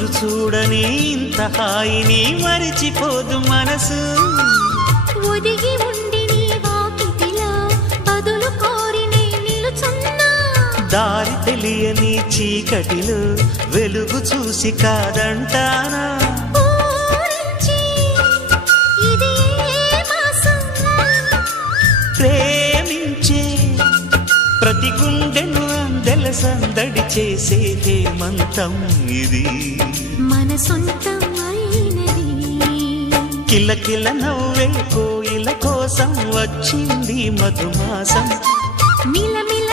రోజులు చూడని ఇంత హాయిని మరిచిపోదు మనసు. ఒదిగి ఉండి నీ వాకిటిలో బదులు కోరి నే నిలుచున్నా. దారి తెలియని చీకటిలో వెలుగు చూసి కాదంటానా. ప్రేమించే ప్రతి గుండెను అందెల సందడి చేసే హేమంతం ఇది. మన సొంతం అయినది. కిలకిల నవ్వే కోయిల కోసం వచ్చింది మధుమాసం. మిలమిల